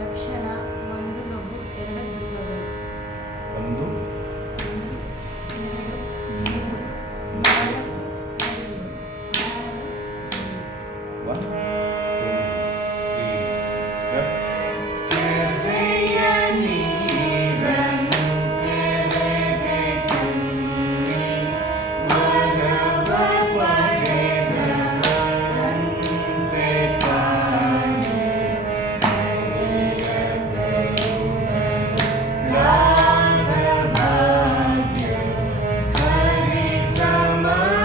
ಲಕ್ಷಣ: ಒಂದು ಲಘು, ಎರಡು ದುರ್ಗಗಳು. ಒಂದು, 1, 2, 3, 4, 5, 6, 1, 2, 3, step. ಕೆರೆಯ ನೀರನ್ನು ಕೆರೆಗೆ ಚೆಲ್ಲಿ ವರವ ಪಡೆದವರಂತೆ ಕಾಣಿರು. ಹರಿಯ ಕರುಣಾದ ಭಾಗ್ಯ ಹರಿ ಸಮರ್ಪಣೆ